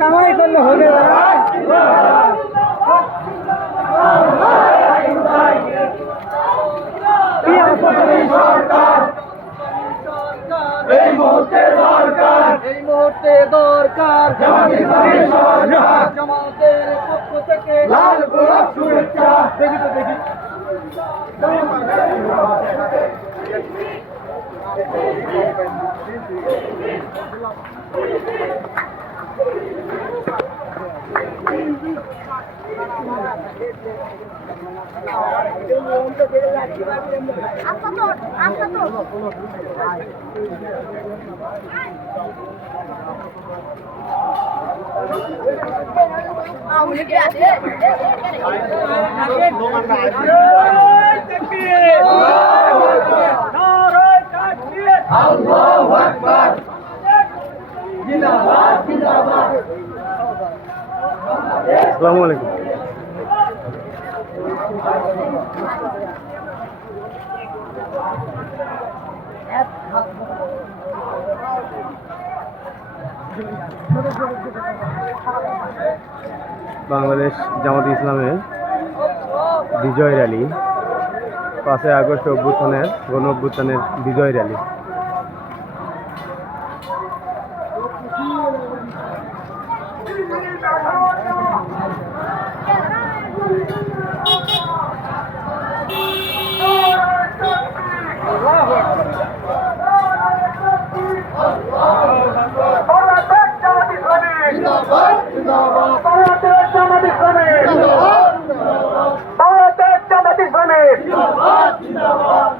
কামাই করলে হবে না। এই মুহূর্তে দরকার জামাতের পক্ষ থেকে লাল গোলাপ শুভেচ্ছা। দেখি তো দেখি আল্লাহু আকবার। জিন্দাবাদ জিন্দাবাদ। আসসালামু আলাইকুম। বাংলাদেশ জামাত ইসলামের বিজয় র্যালি, 5ই আগস্ট অভ্যুত্থানের গণ অভ্যুত্থানের বিজয় র্যালি।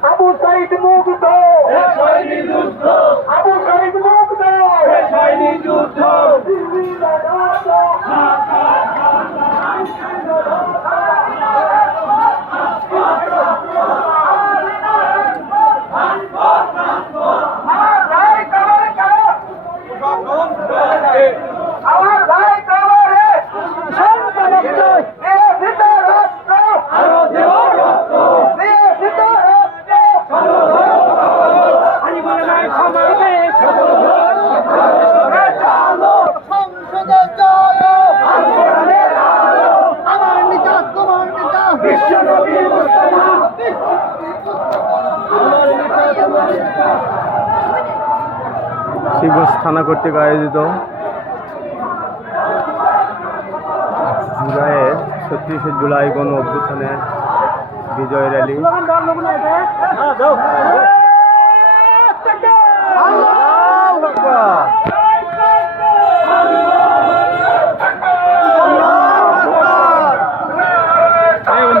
আবু সাইদ মুগ্ধ, আবু সাইদ মুগ্ধ, যুদ্ধ শিবগঞ্জ থানা কর্তৃক আয়োজিত জুলাইয়ের 36শে জুলাই গণ অভ্যুত্থানের বিজয় র্যালি।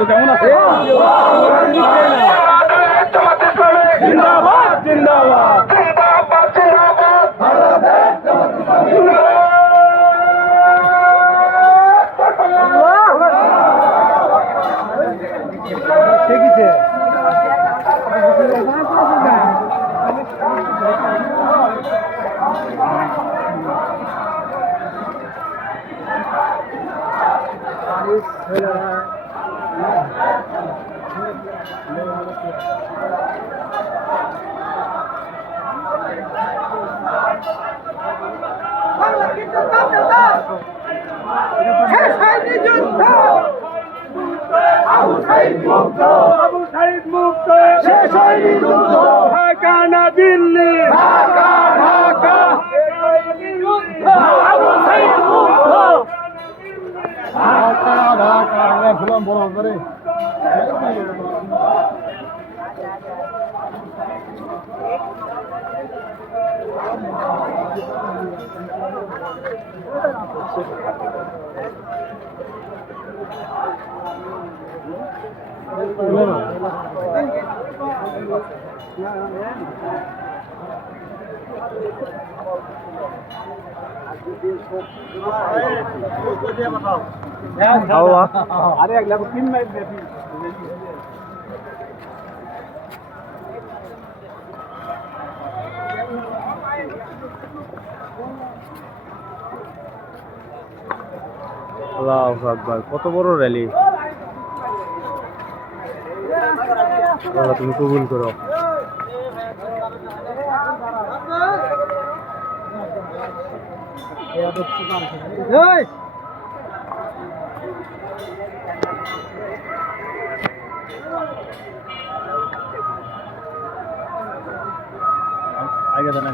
কেমন আছে? জিন্দাবাদ জিন্দাবাদ। আবু সাইদ মুক্ত, আবু সাইদ মুক্ত, শেষ হয়নি যুদ্ধ। ঢাকা না দিল্লি, ঢাকা ঢাকা, আবু সাইদ মুক্ত, ঢাকা ঢাকা। ফুলাম বড় করে আরে এক লাখ 3 মাইল দেবি। আল্লাহু আকবার, কত বড় র্যালি। আল্লাহ তুমি কবুল করো। আগে জানা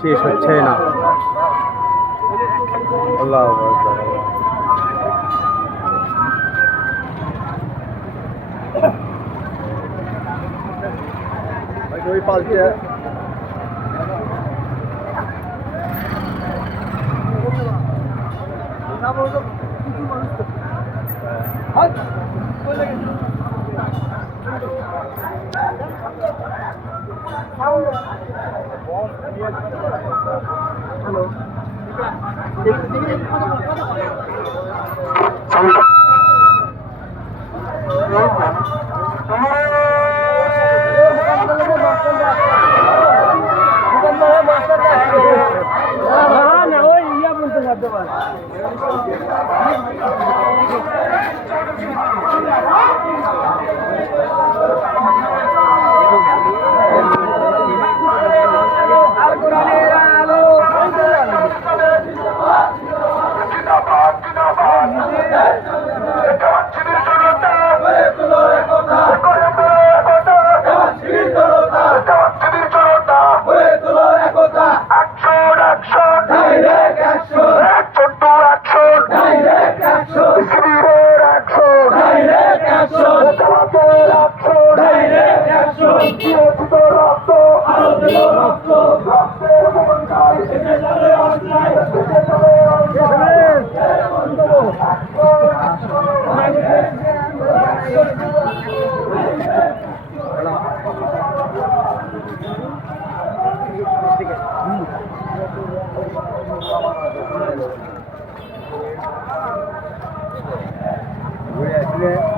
শেষ হচ্ছে না। আল্লাহ ওই পাল্টে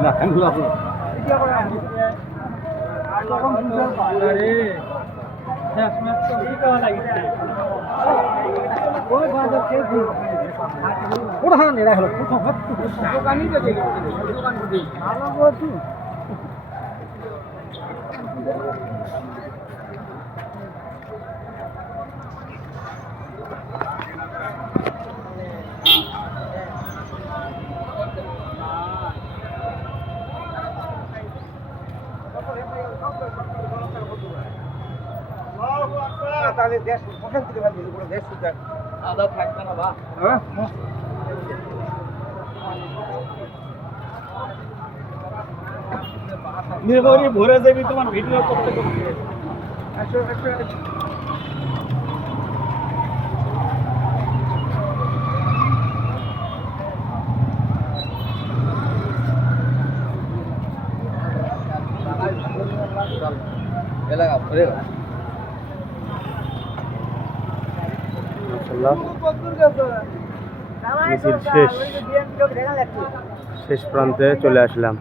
না আমি ঘুরে আসবো দেশ প্রশান্ত দেশ আদা থাকবে না বা মেমোরি ভরে যাবি তোমার ভিডিও করতে করতে এলাকা ভরে মিছিল শেষ প্রান্তে চলে আসলাম।